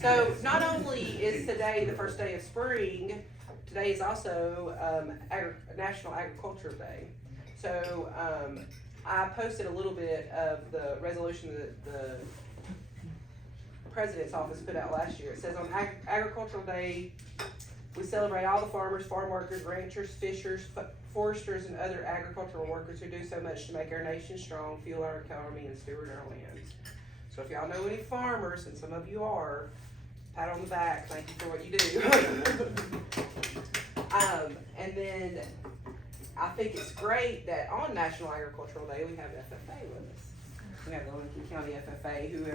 So not only is today the first day of spring, today is also National Agriculture Day. So I posted a little bit of the resolution that the President's office put out last year. It says on Agricultural Day, we celebrate all the farmers, farm workers, ranchers, fishers, foresters, and other agricultural workers who do so much to make our nation strong, fuel our economy, and steward our lands. So if y'all know any farmers, and some of you are, pat on the back, thank you for what you do. And then I think it's great that on National Agricultural Day, we have FFA with us. We have the Lincoln County FFA, who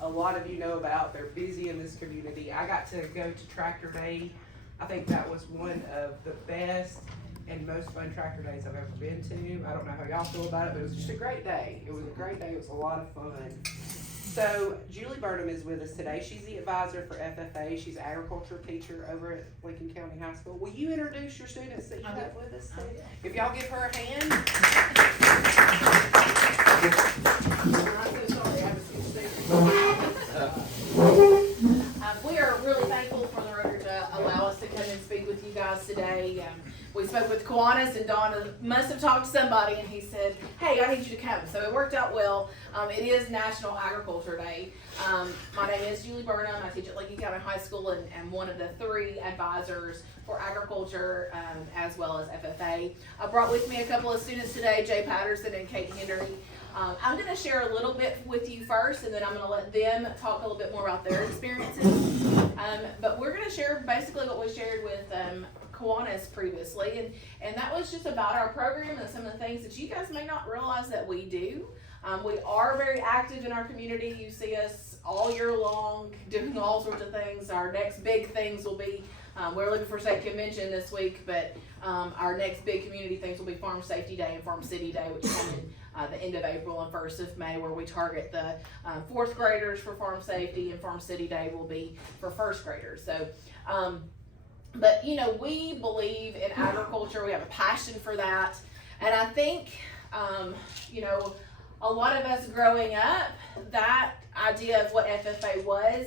a lot of you know about. They're busy in this community. I got to go to Tractor Day. I think that was one of the best and most fun tractor days I've ever been to. I don't know how y'all feel about it, but it was just a great day. It was a great day. It was a lot of fun. So Julie Burnum is with us today. She's the advisor for FFA. She's an agriculture teacher over at Lincoln County High School. Will you introduce your students that you have with us today? If y'all give her a hand. I'm so sorry, I have a we are really thankful for the Rotary to allow us to come and speak with you guys today. We spoke with Kiwanis, and Don must have talked to somebody, and he said, hey, I need you to come. So it worked out well. It is National Agriculture Day. My name is Julie Burnum. I teach at Lincoln County High School and am one of the 3 advisors for agriculture as well as FFA. I brought with me a couple of students today, Jay Patterson and Kate Henry. I'm going to share a little bit with you first, and then I'm going to let them talk a little bit more about their experiences. But we're going to share basically what we shared with Kiwanis previously, and that was just about our program and some of the things that you guys may not realize that we do. We are very active in our community. You see us all year long doing all sorts of things. Our next big things will be, we're looking for state convention this week, but our next big community things will be Farm Safety Day and Farm City Day, which come in the end of April and 1st of May, where we target the 4th graders for Farm Safety, and Farm City Day will be for 1st graders. So, but you know, we believe in agriculture. We have a passion for that, and I think, you know, a lot of us growing up, that idea of what FFA was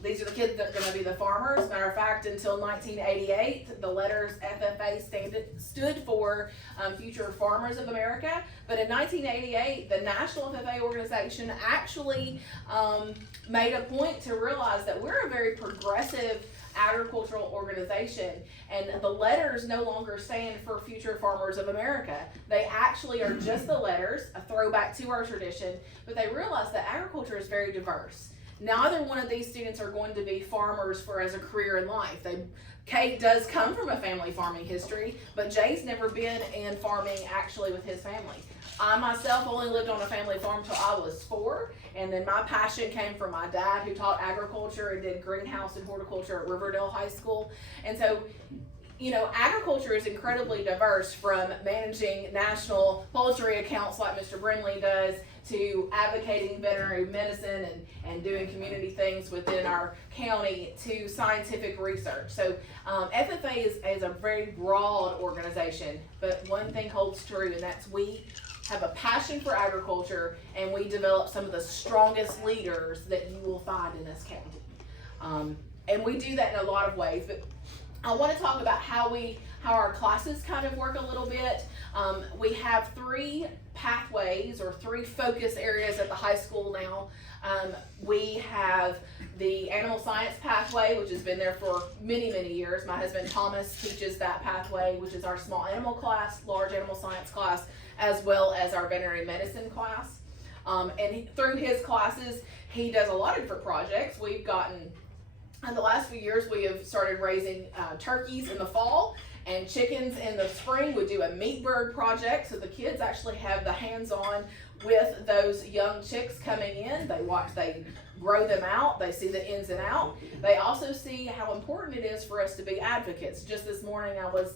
these are the kids that are going to be the farmers. Matter of fact, until 1988, the letters FFA stood for Future Farmers of America. But in 1988, the National FFA organization actually made a point to realize that we're a very progressive agricultural organization, and the letters no longer stand for Future Farmers of America. They actually are just the letters, a throwback to our tradition, but they realize that agriculture is very diverse. Neither one of these students are going to be farmers as a career in life. Kate does come from a family farming history, but Jay's never been in farming actually with his family. I myself only lived on a family farm till I was 4, and then my passion came from my dad, who taught agriculture and did greenhouse and horticulture at Riverdale High School. And so, you know, agriculture is incredibly diverse, from managing national poultry accounts like Mr. Brinley does, to advocating veterinary medicine and doing community things within our county, to scientific research. So FFA is a very broad organization, but one thing holds true, and that's we have a passion for agriculture, and we develop some of the strongest leaders that you will find in this county. And we do that in a lot of ways, but I want to talk about how our classes kind of work a little bit. We have 3 pathways or 3 focus areas at the high school now. We have the animal science pathway, which has been there for many, many years. My husband Thomas teaches that pathway, which is our small animal class, large animal science class, as well as our veterinary medicine class. And through his classes, he does a lot of different projects. We've gotten, in the last few years, we have started raising turkeys in the fall and chickens in the spring. We do a meat bird project, so the kids actually have the hands-on with those young chicks coming in. They grow them out, they see the ins and out. They also see how important it is for us to be advocates. Just this morning I was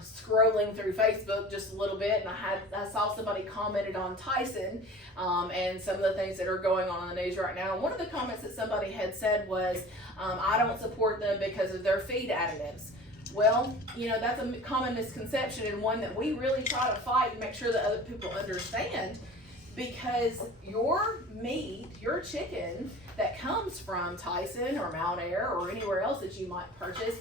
scrolling through Facebook just a little bit, and I saw somebody commented on Tyson and some of the things that are going on in the news right now. And one of the comments that somebody had said was, I don't support them because of their feed additives. Well, you know, that's a common misconception, and one that we really try to fight and make sure that other people understand, because your meat, your chicken that comes from Tyson or Mount Air or anywhere else that you might purchase,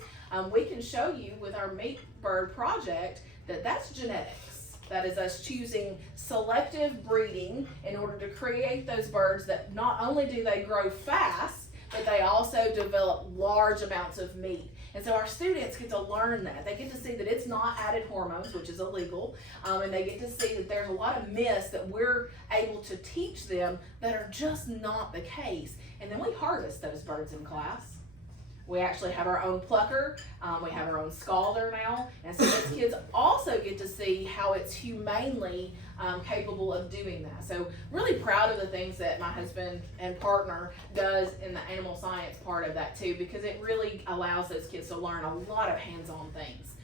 we can show you with our Meat Bird project that that's genetics. That is us choosing selective breeding in order to create those birds that not only do they grow fast, but they also develop large amounts of meat. And so our students get to learn that. They get to see that it's not added hormones, which is illegal, and they get to see that there's a lot of myths that we're able to teach them that are just not the case. And then we harvest those birds in class. We actually have our own plucker, we have our own scalder now, and so those kids also get to see how it's humanely capable of doing that. So really proud of the things that my husband and partner does in the animal science part of that too, because it really allows those kids to learn a lot of hands-on things.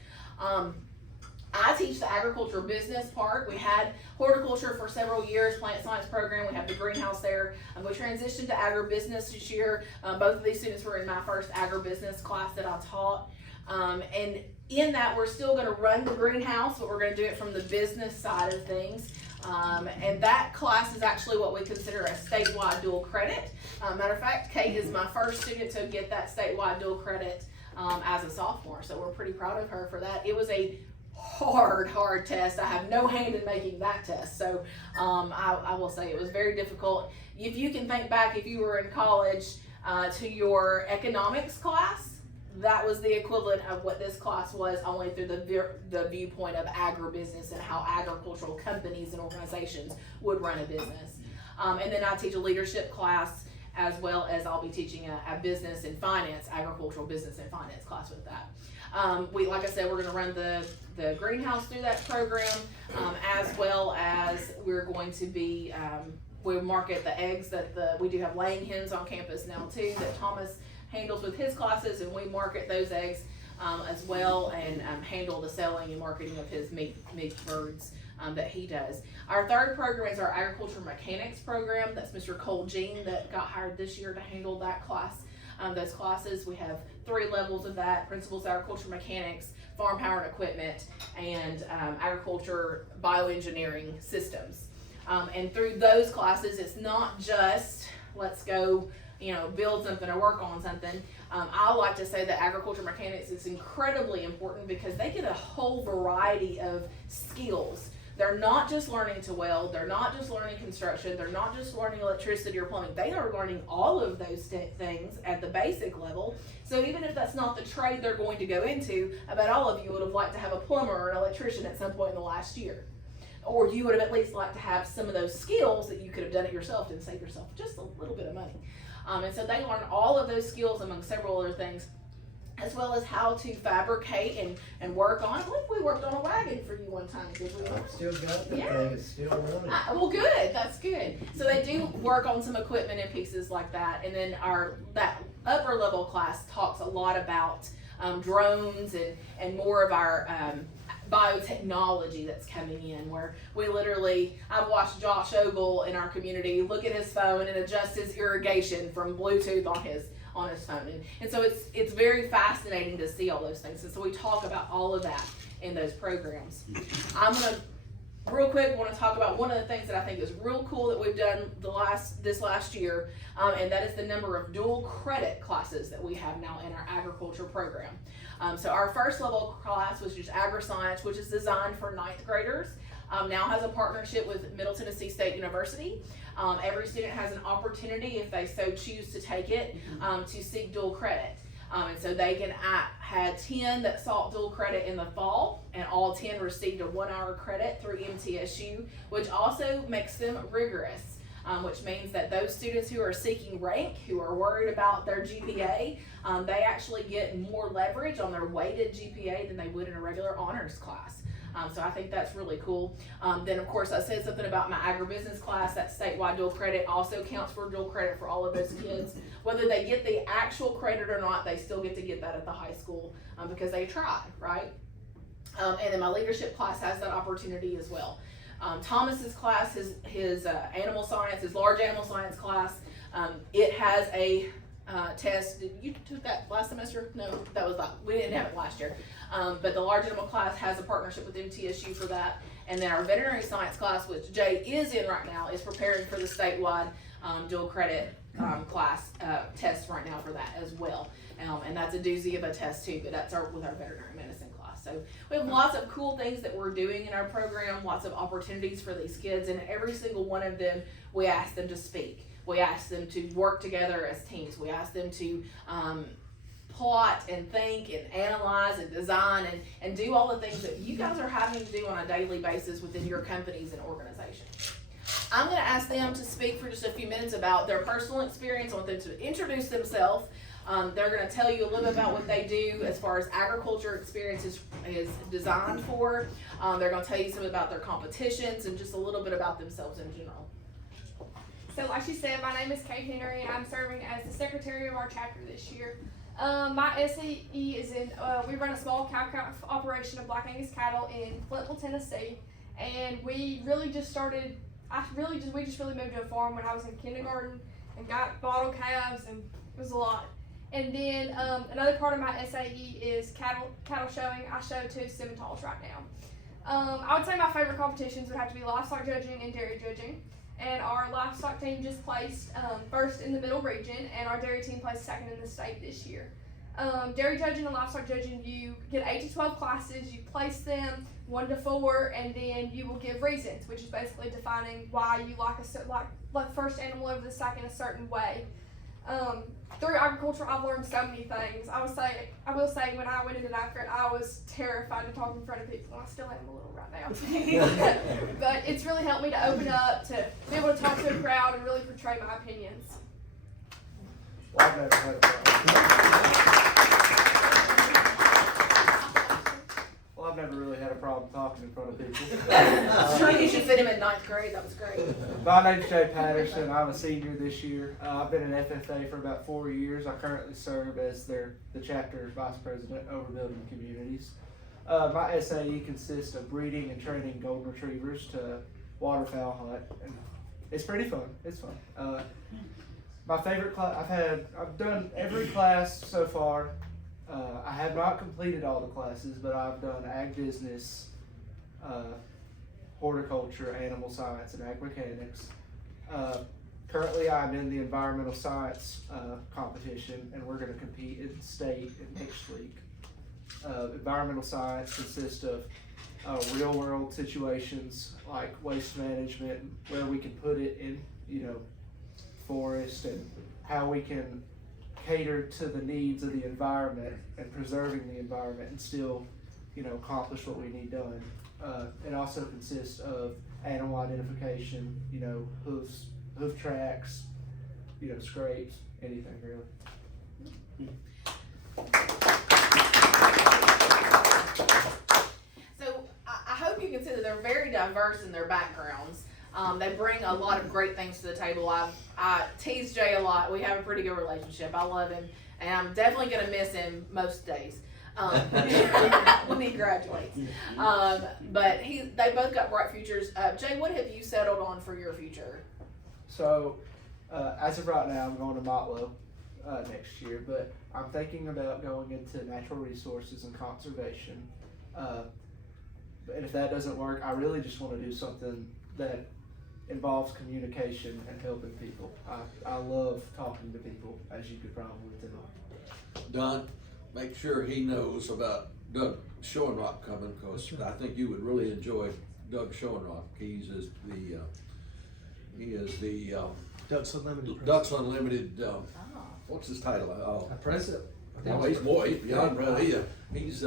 I teach the agriculture business part. We had horticulture for several years, plant science program. We have the greenhouse there. We transitioned to agribusiness this year. Both of these students were in my first agribusiness class that I taught. And in that, we're still going to run the greenhouse, but we're going to do it from the business side of things. And that class is actually what we consider a statewide dual credit. Matter of fact, Kate is my first student to get that statewide dual credit as a sophomore. So we're pretty proud of her for that. It was a hard test. I have no hand in making that test. So I will say it was very difficult. If you can think back, if you were in college to your economics class, that was the equivalent of what this class was, only through the viewpoint of agribusiness and how agricultural companies and organizations would run a business. And then I teach a leadership class, as well as I'll be teaching a business and finance, agricultural business and finance class with that. Like I said, we're going to run the greenhouse through that program, as well as we're going to be, we market the eggs that we do have laying hens on campus now too, that Thomas handles with his classes, and we market those eggs as well, and handle the selling and marketing of his meat birds that he does. Our third program is our agriculture mechanics program. That's Mr. Cole Jean that got hired this year to handle that class. Those classes, we have 3 levels of that: principles agriculture mechanics, farm power and equipment, and agriculture bioengineering systems. And through those classes, it's not just let's go build something or work on something. I like to say that agriculture mechanics is incredibly important because they get a whole variety of skills. They're not just learning to weld, they're not just learning construction, they're not just learning electricity or plumbing. They are learning all of those things at the basic level. So even if that's not the trade they're going to go into, I bet all of you would have liked to have a plumber or an electrician at some point in the last year. Or you would have at least liked to have some of those skills that you could have done it yourself and save yourself just a little bit of money. And so they learn all of those skills among several other things, as well as how to fabricate and work on. I believe we worked on a wagon for you one time, did we? I've still got the Yeah. thing, it's still running. Well, good. That's good. So they do work on some equipment and pieces like that. And then that upper level class talks a lot about drones and more of our biotechnology that's coming in, where we literally, I've watched Josh Ogle in our community look at his phone and adjust his irrigation from Bluetooth on his phone. And so it's very fascinating to see all those things. And so we talk about all of that in those programs. I'm gonna real quick want to talk about one of the things that I think is real cool that we've done this last year, and that is the number of dual credit classes that we have now in our agriculture program. So our first level class was just agri-science, which is designed for 9th graders. Now has a partnership with Middle Tennessee State University. Every student has an opportunity, if they so choose to take it, to seek dual credit. And so they can had 10 that sought dual credit in the fall, and all 10 received a 1-hour credit through MTSU, which also makes them rigorous, which means that those students who are seeking rank, who are worried about their GPA, they actually get more leverage on their weighted GPA than they would in a regular honors class. So I think that's really cool. Then of course I said something about my agribusiness class. That statewide dual credit also counts for dual credit for all of those kids. Whether they get the actual credit or not, they still get to get that at the high school because they tried, right? And then my leadership class has that opportunity as well. Thomas's class, his animal science, his large animal science class, it has a test. You took that last semester? No, we didn't have it last year. But the large animal class has a partnership with MTSU for that. And then our veterinary science class, which Jay is in right now, is preparing for the statewide dual credit class test right now for that as well. And that's a doozy of a test too, but that's with our veterinary medicine class. So we have lots of cool things that we're doing in our program, lots of opportunities for these kids, and every single one of them, we ask them to speak. We ask them to work together as teams. We ask them to plot and think and analyze and design and do all the things that you guys are having to do on a daily basis within your companies and organizations. I'm going to ask them to speak for just a few minutes about their personal experience. I want them to introduce themselves. They're going to tell you a little bit about what they do as far as agriculture experience is designed for. They're going to tell you some about their competitions and just a little bit about themselves in general. So like she said, my name is Kate Henry and I'm serving as the secretary of our chapter this year. My SAE is in, we run a small cow operation of Black Angus cattle in Fayetteville, Tennessee. And we really just started, we just really moved to a farm when I was in kindergarten and got bottle calves, and it was a lot. And then another part of my SAE is cattle showing. I show 2 Simmentals right now. I would say my favorite competitions would have to be livestock judging and dairy judging. And our livestock team just placed first in the middle region, and our dairy team placed second in the state this year. Dairy judging and livestock judging, you get 8 to 12 classes, you place them 1 to 4, and then you will give reasons, which is basically defining why you like the first animal over the second a certain way. Through agriculture, I've learned so many things. I will say, when I went into NAFCRET, I was terrified to talk in front of people, and I still am a little right now. But it's really helped me to open up, to be able to talk to a crowd and really portray my opinions. Well, I've never had a problem. Well, I've never really had a problem talking in front of people. Sure, you should fit him in 9th grade. That was great. My name's Jay Patterson. I'm a senior this year. I've been in FFA for about 4 years. I currently serve as the chapter vice president over building communities. My SAE consists of breeding and training golden retrievers to waterfowl hunt, and it's pretty fun. It's fun. My favorite class, I've done every class so far. I have not completed all the classes, but I've done ag business, horticulture, animal science, and ag mechanics. Currently, I'm in the environmental science competition, and we're going to compete in state and next week. Environmental science consists of real world situations like waste management, where we can put it in, forest, and how we can cater to the needs of the environment and preserving the environment and still, accomplish what we need done. It also consists of animal identification, hoof tracks, scrapes, anything really. So I hope you can see that they're very diverse in their backgrounds. They bring a lot of great things to the table. I tease Jay a lot. We have a pretty good relationship. I love him, and I'm definitely going to miss him most days when he graduates. But they both got bright futures. Jay, what have you settled on for your future? So, as of right now, I'm going to Motlow next year, but I'm thinking about going into natural resources and conservation. And if that doesn't work, I really just want to do something that involves communication and helping people. I love talking to people, as you could probably tell. Don, make sure he knows about Doug Schoenrock coming, because I think you would really enjoy Doug Schoenrock. He is the Ducks Unlimited. Ducks Unlimited. What's his title? President. No, he's beyond president. He's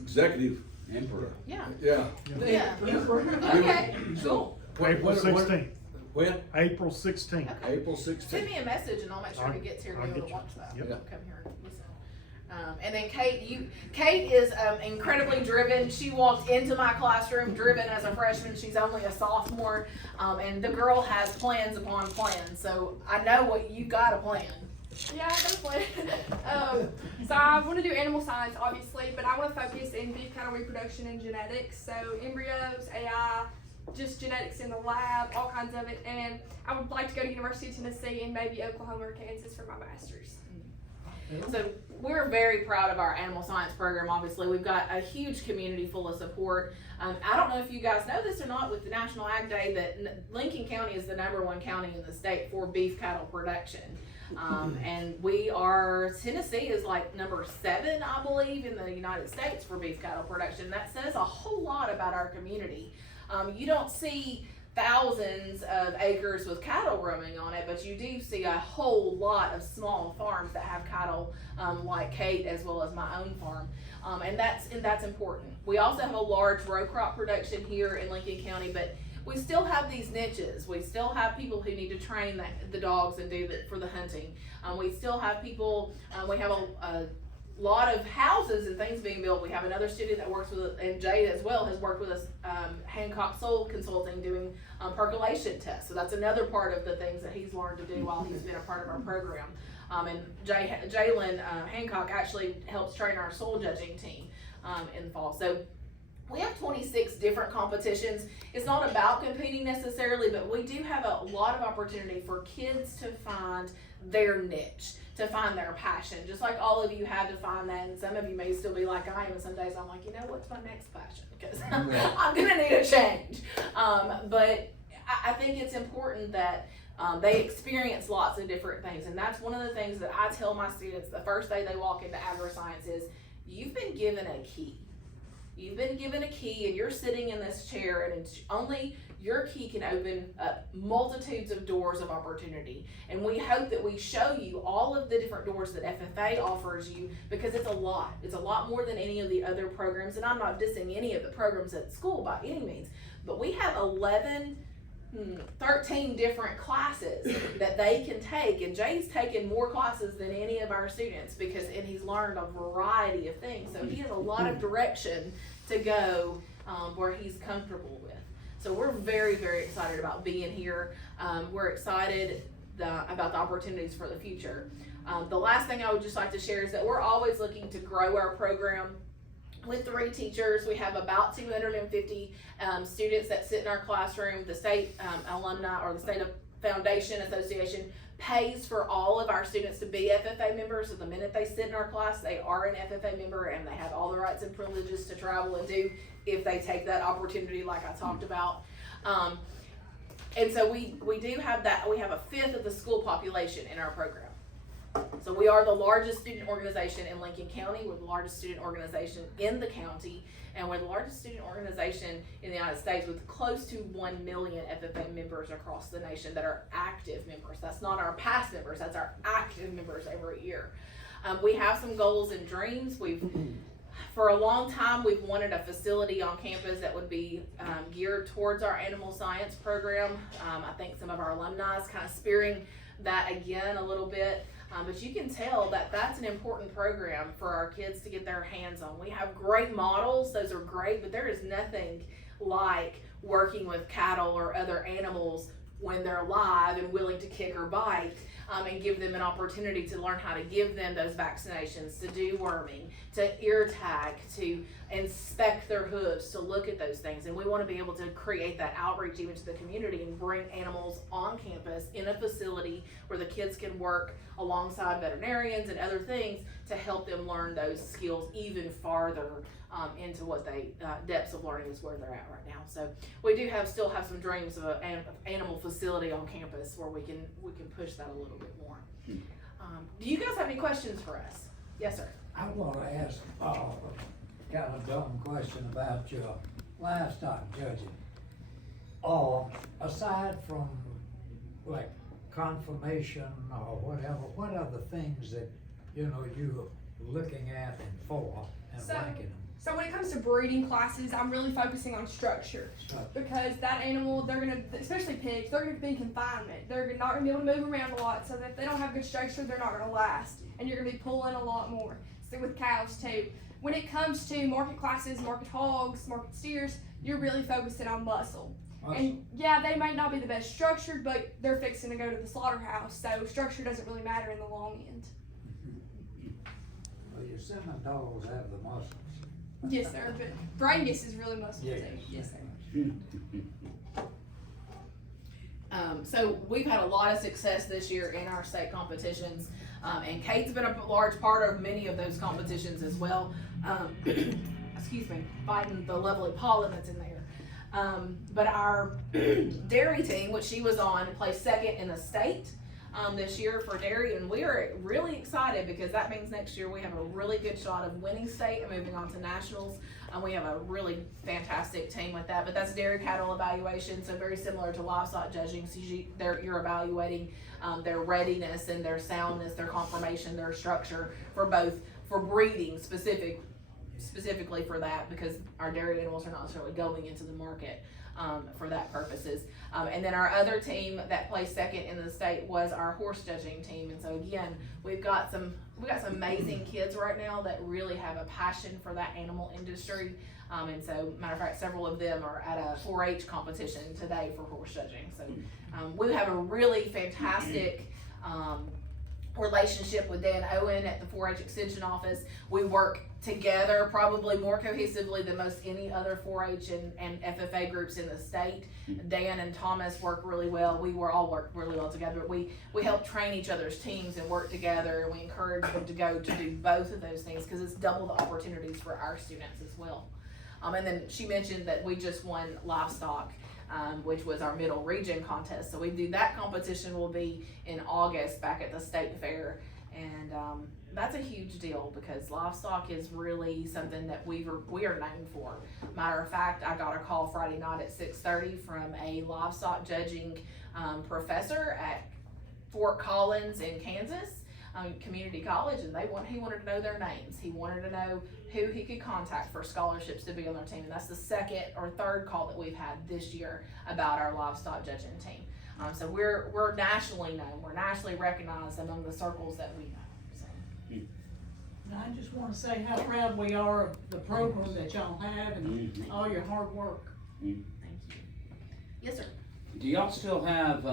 executive emperor. Yeah. Yeah. Yeah. Okay. So April 16th. When? April 16th. April 16th. Send me a message and I'll make sure he gets here to be able to watch that. Yep. Come here and listen. And then Kate is incredibly driven. She walked into my classroom driven as a freshman. She's only a sophomore, and the girl has plans upon plans. So I know what you got a plan. Yeah, I got a plan. So I want to do animal science, obviously, but I want to focus in beef cattle reproduction and genetics. So embryos, AI, just genetics in the lab, all kinds of it. And I would like to go to University of Tennessee and maybe Oklahoma or Kansas for my master's. So we're very proud of our animal science program. Obviously, we've got a huge community full of support. I don't know if you guys know this or not, with the National Ag Day, that Lincoln County is the #1 county in the state for beef cattle production. And Tennessee is like number 7, I believe, in the United States for beef cattle production. That says a whole lot about our community. You don't see thousands of acres with cattle roaming on it, but you do see a whole lot of small farms that have cattle, like Kate, as well as my own farm. And that's important. We also have a large row crop production here in Lincoln County, but we still have these niches. We still have people who need to train the dogs and do that for the hunting. We still have people, we have a lot of houses and things being built. We have another student that works with us, and Jay as well has worked with us, Hancock Soil Consulting, doing percolation tests. So that's another part of the things that he's learned to do while he's been a part of our program. And Jalen Hancock actually helps train our soil judging team in the fall. So we have 26 different competitions. It's not about competing necessarily, but we do have a lot of opportunity for kids to find their niche, to find their passion, just like all of you had to find that. And some of you may still be like I am, and some days I'm like, what's my next passion? Because I'm gonna need a change. But I think it's important that they experience lots of different things. And that's one of the things that I tell my students the first day they walk into agri-science is, you've been given a key. You've been given a key, and you're sitting in this chair, and it's only your key can open up multitudes of doors of opportunity. And we hope that we show you all of the different doors that FFA offers you, because it's a lot. It's a lot more than any of the other programs. And I'm not dissing any of the programs at school by any means, but we have 13 different classes that they can take, and Jay's taken more classes than any of our students and he's learned a variety of things. So he has a lot of direction to go where he's comfortable with. So we're very, very excited about being here. We're excited about the opportunities for the future. The last thing I would just like to share is that we're always looking to grow our program. With 3 teachers, we have about 250 students that sit in our classroom. The state alumni, or the state foundation association, pays for all of our students to be FFA members. So the minute they sit in our class, they are an FFA member, and they have all the rights and privileges to travel and do if they take that opportunity, like I talked about. And so we do have that. We have a 1/5 of the school population in our program. So we are the largest student organization in Lincoln County. We're the largest student organization in the county, and we're the largest student organization in the United States, with close to 1 million FFA members across the nation that are active members. That's not our past members, that's our active members every year. We have some goals and dreams. For a long time, we've wanted a facility on campus that would be geared towards our animal science program. I think some of our alumni is kind of spearing that again a little bit. But you can tell that that's an important program for our kids to get their hands on. We have great models, those are great, but there is nothing like working with cattle or other animals when they're alive and willing to kick or bite, and give them an opportunity to learn how to give them those vaccinations, to do worming, to ear tag, to inspect their hooves, to look at those things. And we want to be able to create that outreach even to the community and bring animals on campus in a facility where the kids can work alongside veterinarians and other things to help them learn those skills even farther into what they depths of learning is where they're at right now. So we do still have some dreams of an animal facility on campus where we can push that a little bit more. Do you guys have any questions for us? Yes, sir. I want to ask a kind of dumb question about your livestock judging. Aside from like confirmation or whatever, what are the things that you're looking at and for and ranking them? So when it comes to breeding classes, I'm really focusing on structure, because that animal, they're gonna, especially pigs, they're gonna be in confinement. They're not gonna be able to move around a lot, so that if they don't have good structure, they're not gonna last, and you're gonna be pulling a lot more. So with cows too. When it comes to market classes, market hogs, market steers, you're really focusing on muscle. And yeah, they might not be the best structured, but they're fixing to go to the slaughterhouse, so structure doesn't really matter in the long end. Well, your Seminoles have the muscles. Yes, sir. But Brangus is really muscle too. Yes, sir. So we've had a lot of success this year in our state competitions. And Kate's been a large part of many of those competitions as well. Excuse me, fighting the lovely pollen that's in there. But our dairy team, which she was on, placed second in the state this year for dairy, and we are really excited because that means next year we have a really good shot of winning state and moving on to nationals. We have a really fantastic team with that, but that's dairy cattle evaluation, so very similar to livestock judging. So you're evaluating their readiness and their soundness, their conformation, their structure for breeding specifically for that, because our dairy animals are not necessarily going into the market for that purposes. And then our other team that placed second in the state was our horse judging team. And so again, we've got some amazing kids right now that really have a passion for that animal industry. And so, matter of fact, several of them are at a 4-H competition today for horse judging. So we have a really fantastic relationship with Dan Owen at the 4-H Extension Office. We work together probably more cohesively than most any other 4-H and FFA groups in the state. Dan and Thomas work really well. We all work really well together. We help train each other's teams and work together, and we encourage them to go to do both of those things because it's double the opportunities for our students as well. And then she mentioned that we just won livestock, which was our middle region contest. So we do that competition will be in August back at the state fair. And that's a huge deal because livestock is really something that we are known for. Matter of fact, I got a call Friday night at 6:30 from a livestock judging professor at Fort Collins in Kansas Community College, and he wanted to know their names. He wanted to know who he could contact for scholarships to be on their team, and that's the second or third call that we've had this year about our livestock judging team. So we're nationally known. We're nationally recognized among the circles that we know. So. And I just want to say how proud we are of the program that y'all have and all your hard work. Thank you. Yes, sir. Do y'all still have,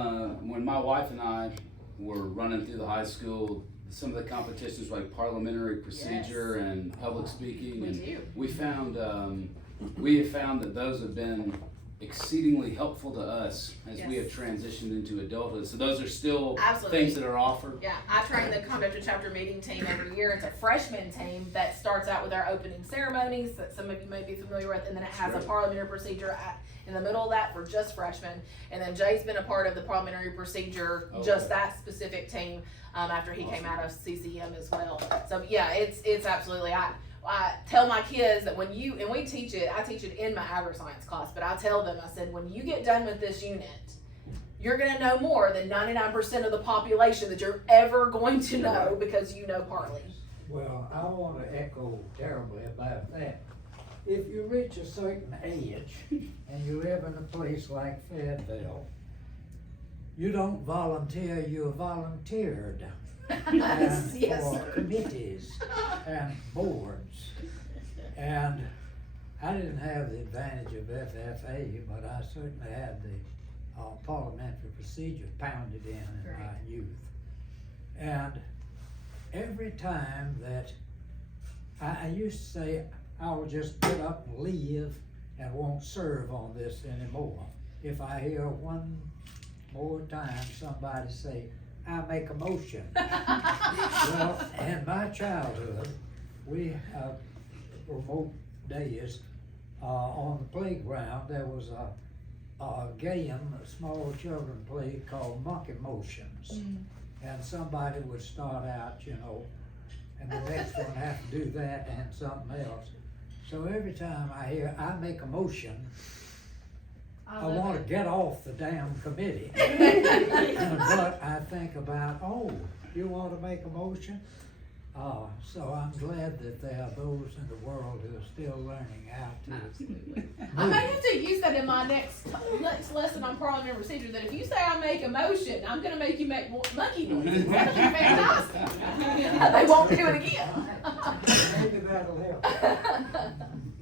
when my wife and I were running through the high school, some of the competitions like parliamentary procedure and public speaking? We and do. We found, we have found that those have been exceedingly helpful to us as we have Yes. transitioned into adulthood. So those are still Absolutely. things that are offered? Yeah, I train the conduct of chapter meeting team every year. It's a freshman team that starts out with our opening ceremonies that some of you may be familiar with, and then it has a Great. parliamentary procedure in the middle of that for just freshmen. And then Jay's been a part of the parliamentary procedure, just that specific team, after he came out of CCM as well. So yeah, it's absolutely, I tell my kids that and we teach it, I teach it in my agri-science class, but I tell them, I said, when you get done with this unit, you're gonna know more than 99% of the population that you're ever going to know because you know partly. Well, I want to echo terribly about that. If you reach a certain age and you live in a place like Fayetteville, you don't volunteer, you're volunteered. Yes, And yes, for sir. committees and boards. And I didn't have the advantage of FFA, but I certainly had the parliamentary procedure pounded in my youth. And every time that I used to say, I will just get up and leave and won't serve on this anymore. If I hear one more time somebody say, I make a motion. Well, in my childhood, we remote days, on the playground, there was a game that small children played called monkey motions. And somebody would start out, and the next one have to do that and something else. So every time I hear, I make a motion, I want to get off the damn committee. But I think about, you want to make a motion? So I'm glad that there are those in the world who are still learning how to. Absolutely. I may have to use that in my next lesson on parliamentary procedure, that if you say I make a motion, I'm gonna make you make monkey noises. That'll be fantastic. They won't do it again. Maybe that'll help.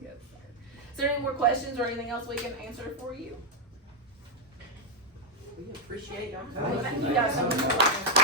Yes, sir. Is there any more questions or anything else we can answer for you? We appreciate y'all. Thank you guys so much for watching.